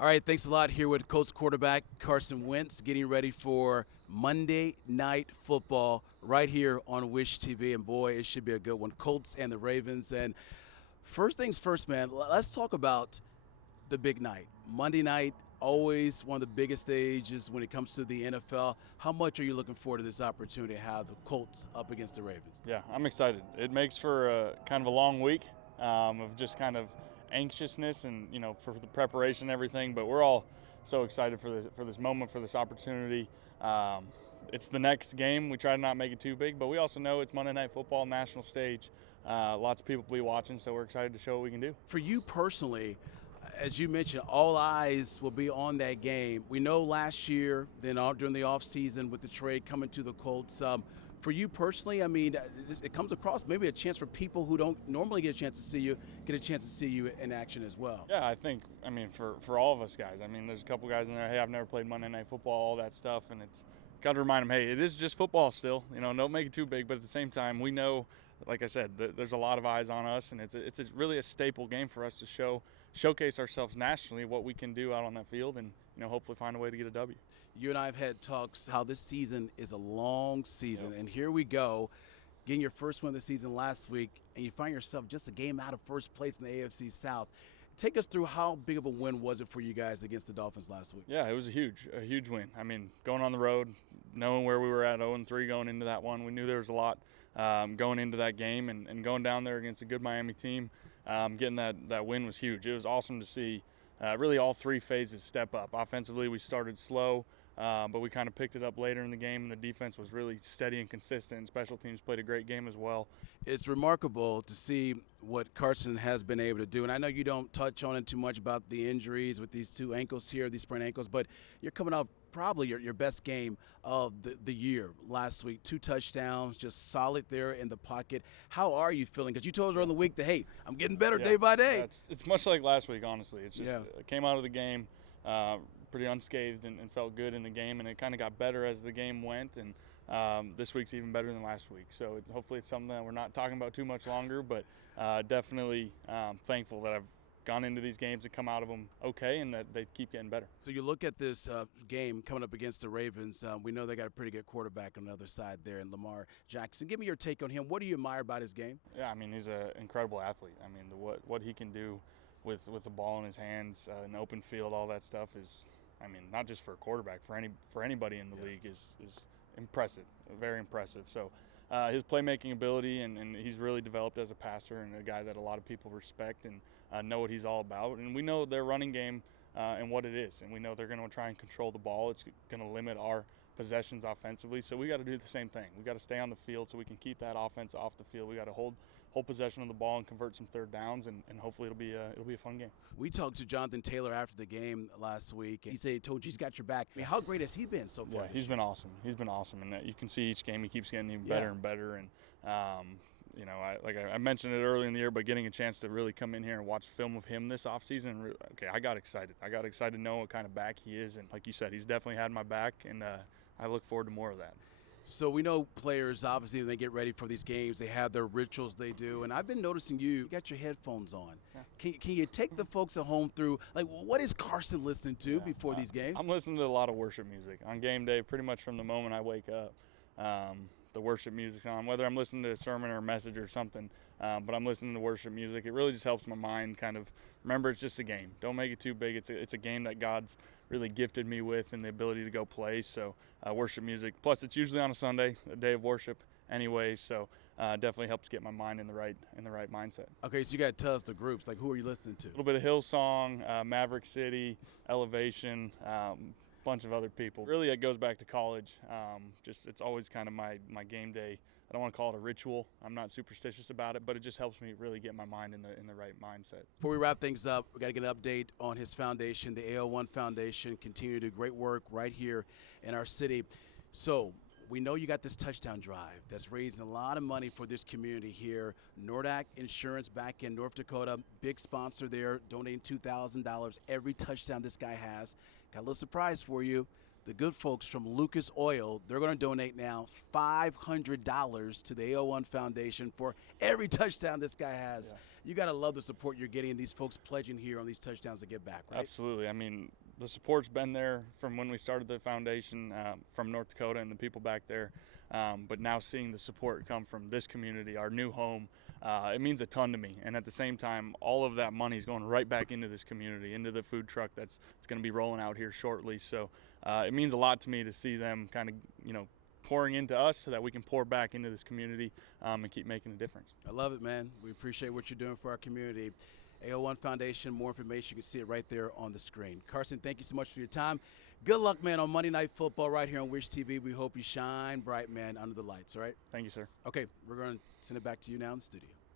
All right, thanks a lot. Here with Colts quarterback Carson Wentz, getting ready for Monday Night Football right here on Wish TV. And boy, it should be a good one. Colts and the Ravens. And first things first, man, let's talk about the big night. Monday night, always one of the biggest stages when it comes to the NFL. How much are you looking forward to this opportunity to have the Colts up against the Ravens? Yeah, I'm excited. It makes for kind of a long week of just kind of anxiousness and for the preparation and everything, but we're all so excited for this moment, for this opportunity. It's the next game. We try to not make it too big, but we also know it's Monday Night Football, national stage. Lots of people will be watching, so we're excited to show what we can do. For you personally, as you mentioned, all eyes will be on that game. We know last year, then during the offseason with the trade coming to the Colts, for you personally, I mean, it comes across maybe a chance for people who don't normally get a chance to see you, get a chance to see you in action as well. Yeah, I mean, for all of us guys, I mean, there's a couple guys in there, hey, I've never played Monday Night Football, all that stuff, and it's got to remind them, hey, it is just football still. Don't make it too big, but at the same time, we know, like I said, there's a lot of eyes on us, and it's really a staple game for us to showcase ourselves nationally, what we can do out on that field, and hopefully find a way to get a W. You and I have had talks how this season is a long season, and here we go, getting your first win of the season last week, and you find yourself just a game out of first place in the AFC South. Take us through how big of a win was it for you guys against the Dolphins last week? Yeah, it was a huge win. I mean, going on the road, knowing where we were at 0-3 going into that one, we knew there was a lot going into that game, and going down there against a good Miami team, getting that win was huge. It was awesome to see really all three phases step up. Offensively, we started slow, but we kind of picked it up later in the game, and the defense was really steady and consistent. Special teams played a great game as well. It's remarkable to see what Carson has been able to do. And I know you don't touch on it too much about the injuries with these two ankles here, these sprained ankles, but you're coming off probably your best game of the year last week. 2 touchdowns, just solid there in the pocket. How are you feeling? Because you told us earlier in the week that, hey, I'm getting better day by day. Yeah, it's much like last week, honestly. It's just I came out of the game pretty unscathed and felt good in the game, and it kind of got better as the game went, and this week's even better than last week. So hopefully it's something that we're not talking about too much longer, but definitely thankful that I've gone into these games and come out of them okay, and that they keep getting better. So you look at this game coming up against the Ravens. We know they got a pretty good quarterback on the other side there in Lamar Jackson. Give me your take on him. What do you admire about his game? Yeah, I mean, he's an incredible athlete. I mean, what he can do with the ball in his hands, an open field, all that stuff is, I mean, not just for a quarterback, for anybody in the league is impressive, very impressive. So his playmaking ability, and he's really developed as a passer and a guy that a lot of people respect and know what he's all about. And we know their running game and what it is, and we know they're going to try and control the ball. It's going to limit our possessions offensively, so we got to do the same thing. We got to stay on the field so we can keep that offense off the field. We got to hold possession of the ball and convert some third downs, and hopefully it'll be a fun game. We talked to Jonathan Taylor after the game last week. He said he told you he's got your back. I mean, how great has he been so far? Yeah, he's been awesome. He's been awesome, and you can see each game he keeps getting even better and better. And I mentioned it early in the year, but getting a chance to really come in here and watch film of him this offseason, I got excited. I got excited to know what kind of back he is, and like you said, he's definitely had my back, and I look forward to more of that. So we know players, obviously, when they get ready for these games, they have their rituals they do. And I've been noticing you got your headphones on. Yeah. Can you take the folks at home through, like, what is Carson listening to before these games? I'm listening to a lot of worship music. On game day, pretty much from the moment I wake up, the worship music's on, whether I'm listening to a sermon or a message or something, but I'm listening to worship music. It really just helps my mind kind of remember it's just a game. Don't make it too big. It's a game that God's really gifted me with and the ability to go play. So worship music. Plus, it's usually on a Sunday, a day of worship anyway. So definitely helps get my mind in the right mindset. Okay, so you got to tell us the groups. Like, who are you listening to? A little bit of Hillsong, Maverick City, Elevation, bunch of other people. Really, it goes back to college. It's always kind of my game day. I don't want to call it a ritual. I'm not superstitious about it, but it just helps me really get my mind in the right mindset. Before we wrap things up, we got to get an update on his foundation, the AL1 Foundation. Continue to do great work right here in our city. So we know you got this touchdown drive that's raising a lot of money for this community here. Nordac Insurance back in North Dakota, big sponsor there, donating $2,000 every touchdown this guy has. Got a little surprise for you. the good folks from Lucas Oil, they're going to donate now $500 to the AO1 Foundation for every touchdown this guy has. You got to love the support you're getting, and these folks pledging here on these touchdowns to give back, right? Absolutely. I mean, the support's been there from when we started the foundation, from North Dakota and the people back there. But now seeing the support come from this community, our new home, it means a ton to me. And at the same time, all of that money is going right back into this community, into the food truck that's going to be rolling out here shortly. So it means a lot to me to see them kind of, pouring into us so that we can pour back into this community and keep making a difference. I love it, man. We appreciate what you're doing for our community. AO1 Foundation, more information, you can see it right there on the screen. Carson, thank you so much for your time. Good luck, man, on Monday Night Football right here on Wish TV. We hope you shine bright, man, under the lights, all right? Thank you, sir. Okay, we're going to send it back to you now in the studio.